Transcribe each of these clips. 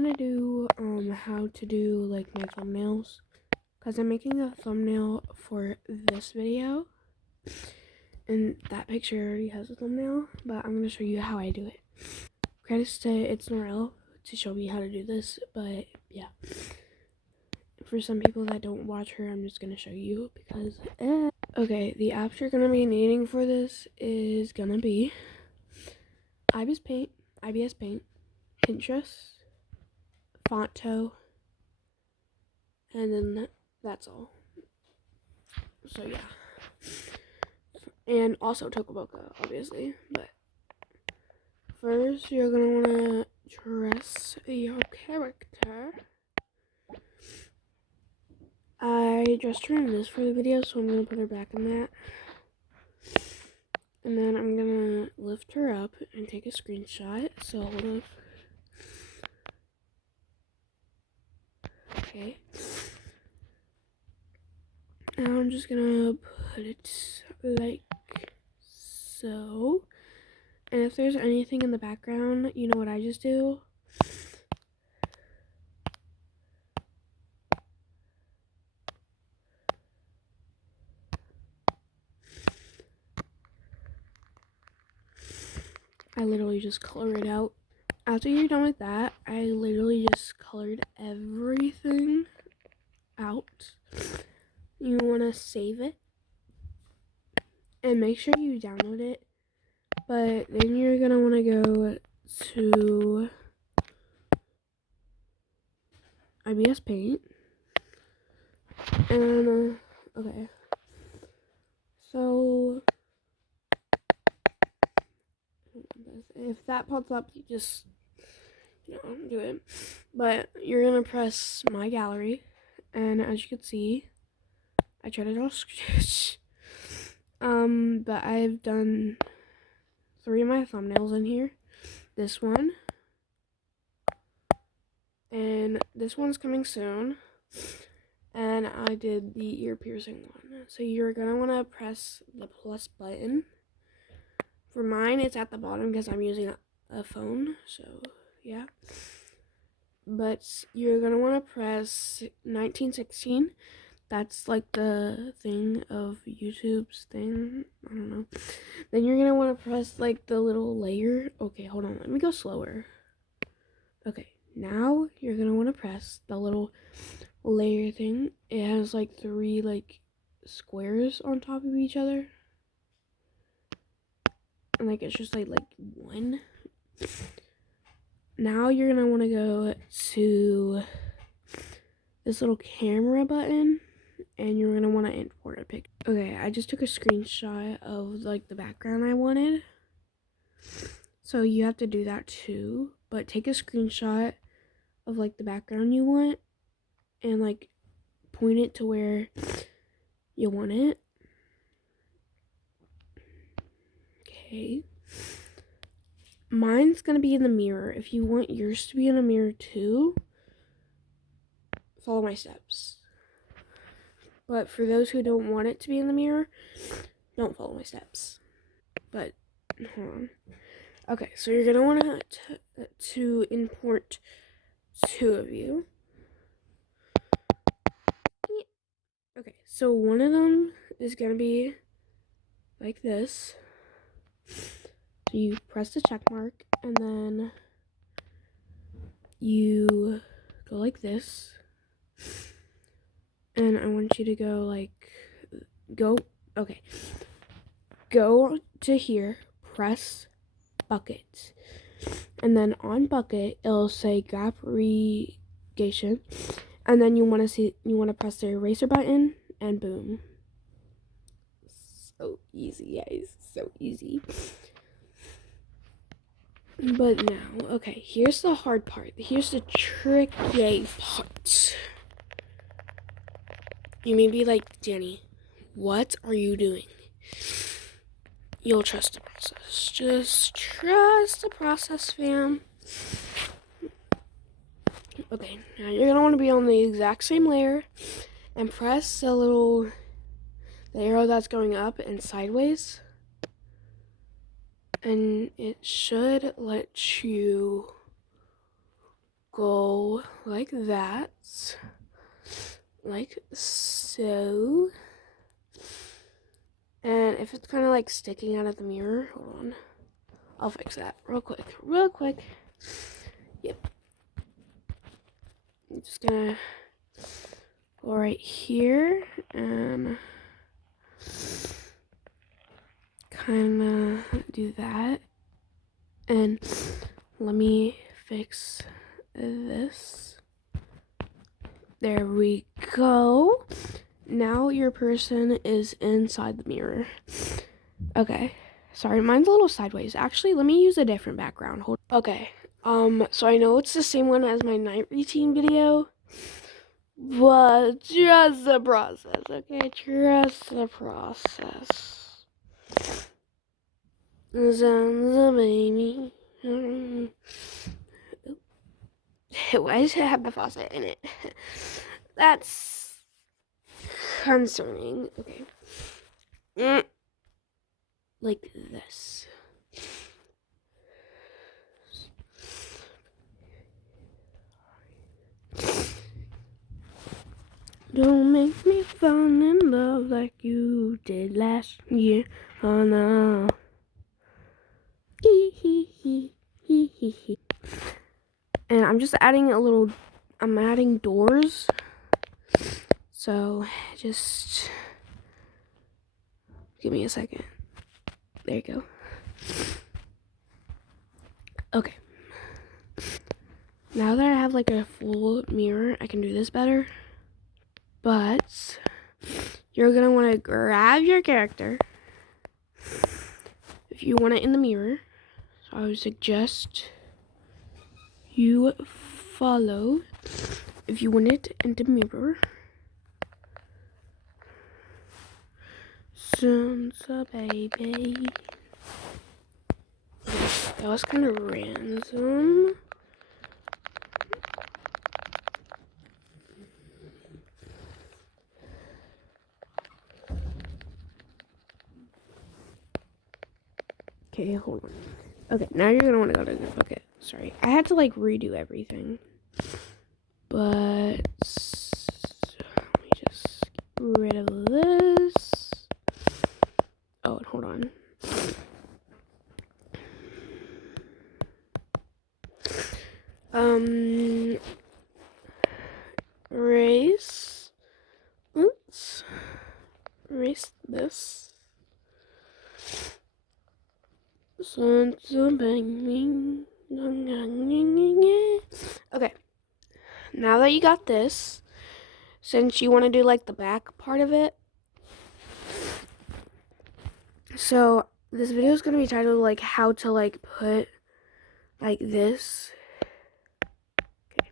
gonna do how to do like my thumbnails, because I'm making a thumbnail for this video, and that picture already has a thumbnail, but I'm gonna show you how I do it. Credits to It's Norel to show me how to do this, but yeah, for some people that don't watch her, I'm just gonna show you because okay, the apps you're gonna be needing for this is gonna be IBS Paint, Pinterest, Fonto, and then that's all. So yeah, and also Tokoboka, obviously. But first, you're gonna wanna dress your character. I dressed her in this for the video, so I'm gonna put her back in that. And then I'm gonna lift her up and take a screenshot. So hold up. Okay. Now I'm just gonna put it like so. And if there's anything in the background, you know what I just do? I literally just color it out. After you're done with that, I literally just colored everything out. You want to save it and make sure you download it. But then you're going to want to go to IBS Paint. And, okay. So, if that pops up, you just, do it. But you're going to press My Gallery. And as you can see, I tried to draw a sketch. But I've done 3 of my thumbnails in here. This one. And this one's coming soon. And I did the ear piercing one. So you're going to want to press the plus button. For mine, it's at the bottom because I'm using a phone. So, yeah. But you're going to want to press 1916. That's like the thing of YouTube's thing. I don't know. Then you're going to want to press like the little layer. Okay, hold on. Let me go slower. Okay, now you're going to want to press the little layer thing. It has like 3 like squares on top of each other. And like it's just like 1. Now you're going to want to go to this little camera button. And you're going to want to import a picture. Okay, I just took a screenshot of like the background I wanted. So you have to do that too. But take a screenshot of like the background you want. And like point it to where you want it. Okay. Mine's going to be in the mirror. If you want yours to be in a mirror too, follow my steps. But for those who don't want it to be in the mirror, don't follow my steps. But, hold on. Okay, so you're going to want to import 2 of you. Okay, so one of them is going to be like this. So you press the check mark, and then you go like this. And I want you to go like, go to here, press bucket. And then on bucket, it'll say gap irrigation. And then you want to press the eraser button, and boom. So easy, guys, so easy. But now, okay, here's the hard part. Here's the tricky part. You may be like, Danny, what are you doing? You'll trust the process. Just trust the process, fam. Okay, now you're gonna want to be on the exact same layer and press the arrow that's going up and sideways. And it should let you go like that, like so. And if it's kind of like sticking out of the mirror, hold on, I'll fix that real quick. Yep. I'm just gonna go right here and kind of do that. And let me fix this. There we go. Now your person is inside the mirror. Okay. Sorry, mine's a little sideways. Actually, let me use a different background. Okay. So I know it's the same one as my night routine video, but trust the process, okay? Trust the process. Zanza baby. Why does it have the faucet in it? That's concerning. Okay. Like this. Don't make me fall in love like you did last year. Oh no. And I'm just adding I'm adding doors. So just give me a second. There you go. Okay. Now that I have like a full mirror, I can do this better. But you're gonna want to grab your character if you want it in the mirror. So I would suggest you follow if you want it in the mirror. Sansa baby. That was kind of random. Okay, hold on. Okay, now you're gonna want to go to the bucket. Sorry, I had to like redo everything. But let me just get rid of this. Oh, hold on. Erase. Oops. Erase this. Okay. Now that you got this, since you want to do like the back part of it, so this video is going to be titled like how to like put like this. Okay.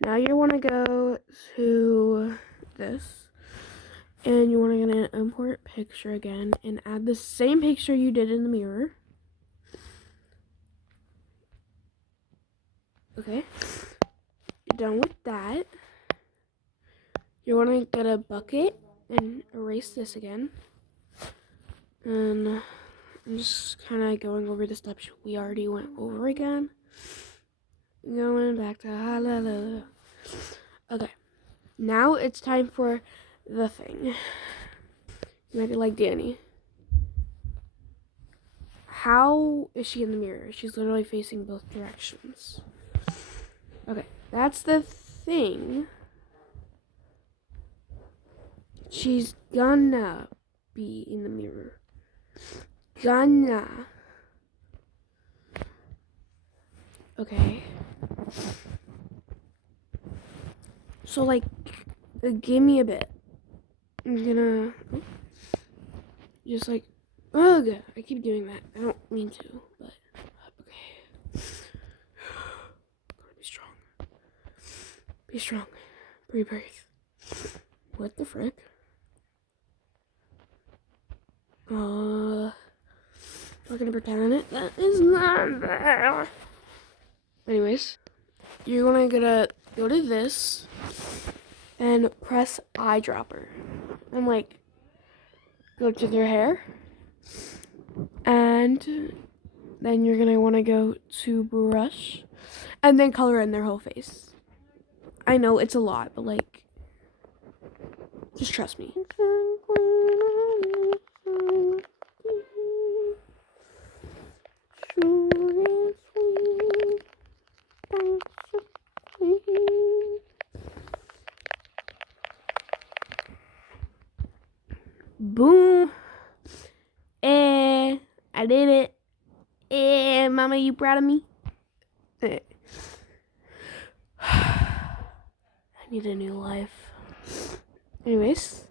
Now you want to go to this and you want to get an import picture again and add the same picture you did in the mirror. Okay. You're done with that. You want to get a bucket and erase this again. And I'm just kind of going over the steps we already went over again. Going back to hallelujah. Okay. Now it's time for the thing. You might be like, Danny, how is she in the mirror? She's literally facing both directions. Okay. That's the thing. She's gonna be in the mirror. Gonna. Okay. So, like, give me a bit. I'm gonna just like, ugh, I keep doing that. I don't mean to, but okay. Be strong. Be strong. Breathe. What the frick? We're gonna pretend it. That is not there. Anyways, you're gonna go to this and press eyedropper. And like, go to their hair. And then you're gonna wanna go to brush and then color in their whole face. I know it's a lot, but like, just trust me. Boom. I did it. Mama, you proud of me? I need a new life. Anyways,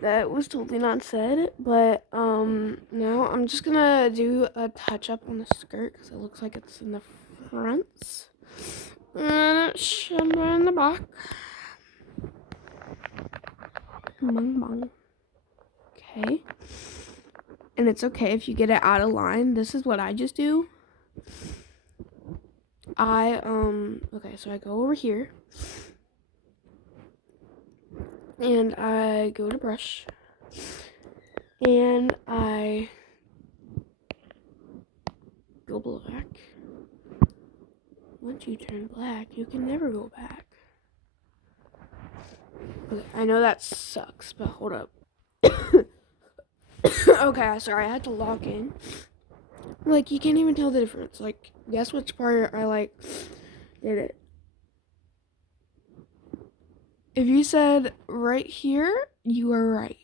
that was totally not said, but now I'm just gonna do a touch up on the skirt because it looks like it's in the front and it should be in the back. Bang bang. Okay, and it's okay if you get it out of line. This is what I just do. Okay, so I go over here and I go to brush and I go black. Once you turn black, you can never go back. Okay, I know that sucks, but hold up. Okay, sorry, I had to lock in. Like, you can't even tell the difference. Like, guess which part I, like, did it. If you said right here, you are right.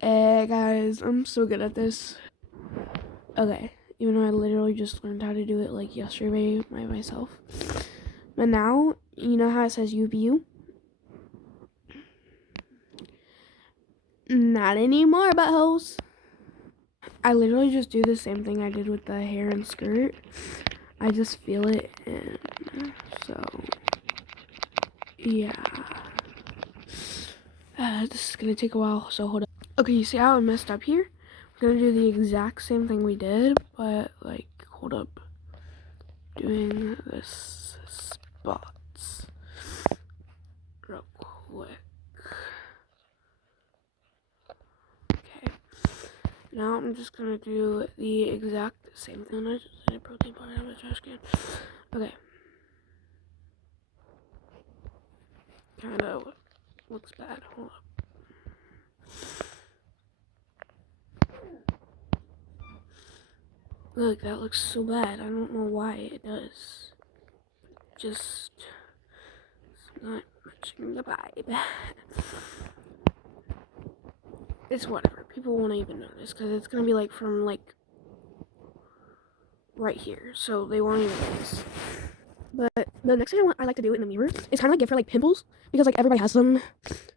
Guys, I'm so good at this. Okay, even though I literally just learned how to do it, like, yesterday by myself. But now, you know how it says UVU? Not anymore, buttholes. I literally just do the same thing I did with the hair and skirt. I just feel it, and so yeah. This is gonna take a while, so hold up. Okay, you see how I messed up here? I'm gonna do the exact same thing we did, but like, hold up. Doing this spots real quick. Okay. Now I'm just gonna do the exact same thing. I just did a protein powder out of my trash can. Okay. Kinda looks bad. Hold up. Look, that looks so bad. I don't know why it does. Just not matching the vibe. It's whatever. People won't even notice because it's gonna be like from like right here, so they won't even notice. But the next thing I like to do in the mirror is kind of like give her like pimples because like everybody has them.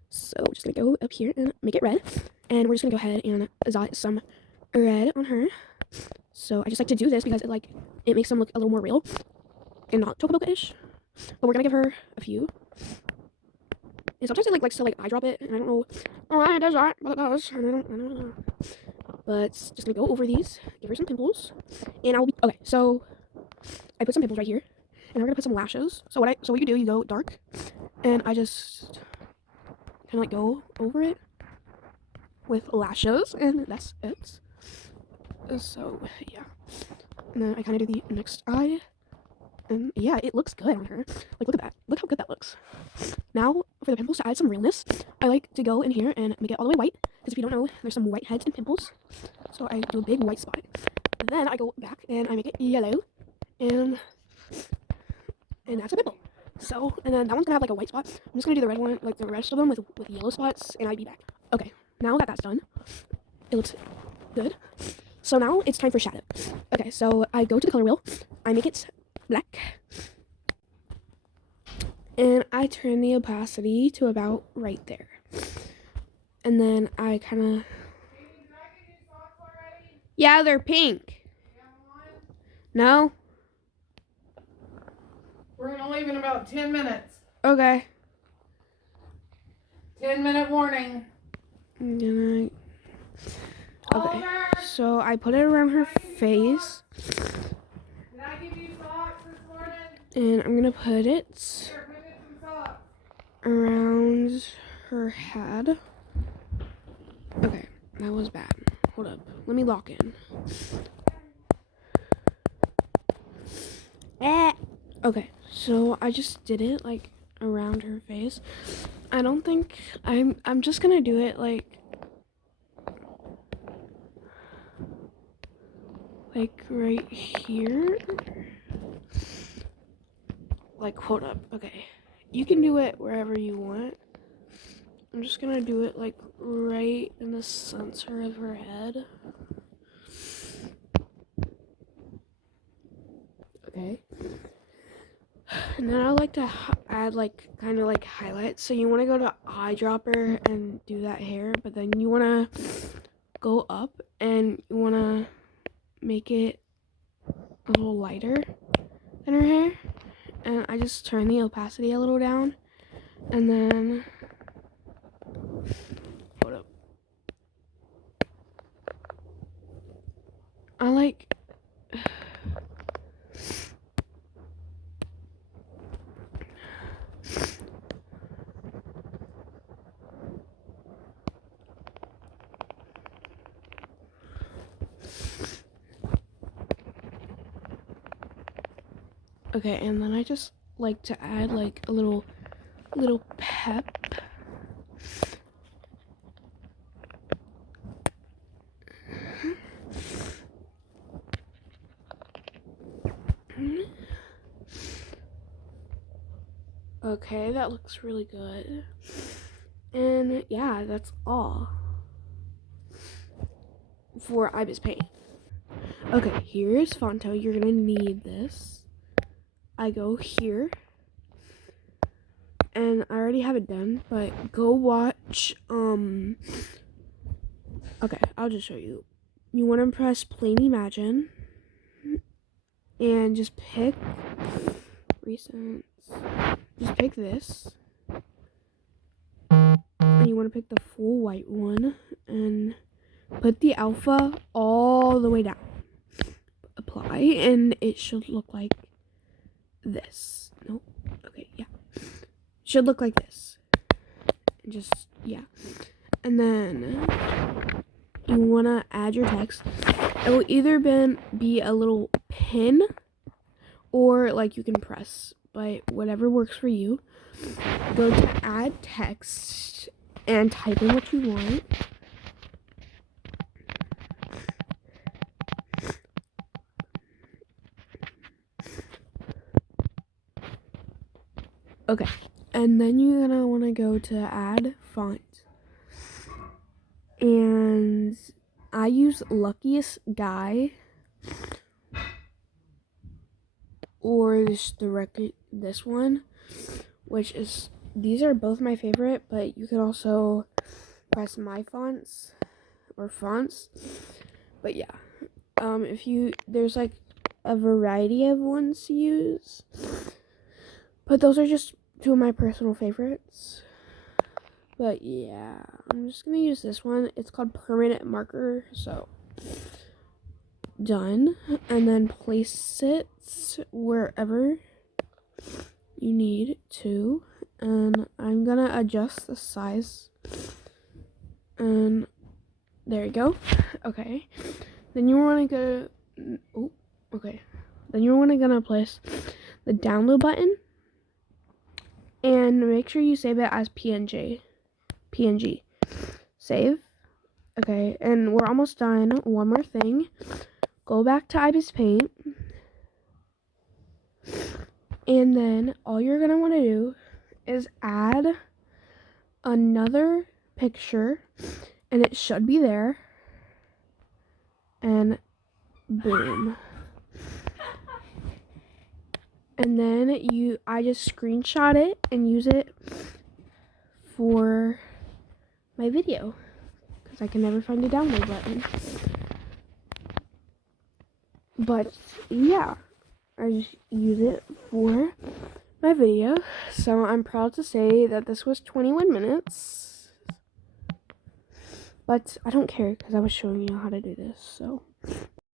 So we're just gonna go up here and make it red, and we're just gonna go ahead and dot some red on her. So I just like to do this because it makes them look a little more real and not Tokoboka-ish. But we're gonna give her a few. And sometimes it likes to eye drop it, and I don't know why it does that, but it does. And I don't know. But just gonna go over these, give her some pimples, and okay. So I put some pimples right here, and we're gonna put some lashes. So what you do, you go dark, and I just kind of go over it with lashes, and that's it. So yeah, and then I kind of do the next eye, and yeah, it looks good on her. Like, look at that. Look how good that looks. Now for the pimples, to add some realness, I like to go in here and make it all the way white, because if you don't know, there's some white heads and pimples. So I do a big white spot. And then I go back and I make it yellow, and that's a pimple. So, and then that one's gonna have like a white spot. I'm just gonna do the red one, like the rest of them with yellow spots, and I'll be back. Okay, now that that's done, it looks good. So now it's time for shadow. Okay, so I go to the color wheel, I make it black, and I turn the opacity to about right there. And then I kind of... Yeah, they're pink. No? We're gonna leave in about 10 minutes. Okay. 10-minute warning. Okay, so I put it around her face. Did I give you socks this morning? And I'm gonna put it Here, put in some socks. around her head. Okay, that was bad. Hold up. Let me lock in. Okay, so I just did it like around her face. I don't think I'm just gonna do it like right here. Like, hold up. Okay, you can do it wherever you want. I'm just gonna do it like right in the center of her head. Okay. And then I like to add like kind of like highlights. So you want to go to eyedropper and do that hair, but then you want to go up and you want to make it a little lighter than her hair. And I just turn the opacity a little down, and then hold up. I like okay, and then I just like to add like a little pep. Okay, that looks really good. And yeah, that's all for Ibis Paint. Okay, here's Fonto. You're gonna need this. I go here, and I already have it done, but go watch, okay, I'll just show you. You want to press Plain Imagine, and just pick Recents. Just pick this, and you want to pick the full white one, and put the alpha all the way down. Apply, and it should look like this. Nope. Okay, yeah. Should look like this. Just, yeah. And then you want to add your text. It will either be a little pin, or like you can press, but whatever works for you. Go to add text and type in what you want. Okay, and then you're gonna want to go to add font, and I use Luckiest Guy, or this one, which is, these are both my favorite, but you can also press My Fonts or Fonts. But yeah, there's like a variety of ones to use, but those are just two of my personal favorites. But yeah, I'm just gonna use this one. It's called Permanent Marker. So done, and then place it wherever you need to, and I'm gonna adjust the size, and there you go. Okay, then you want to go, then you want to gonna place the download button, and make sure you save it as PNG. Save. Okay, and we're almost done. One more thing. Go back to Ibis Paint, and then all you're gonna want to do is add another picture, and it should be there, and boom. And then I just screenshot it and use it for my video, because I can never find a download button. But yeah, I just use it for my video. So I'm proud to say that this was 21 minutes. But I don't care, because I was showing you how to do this. So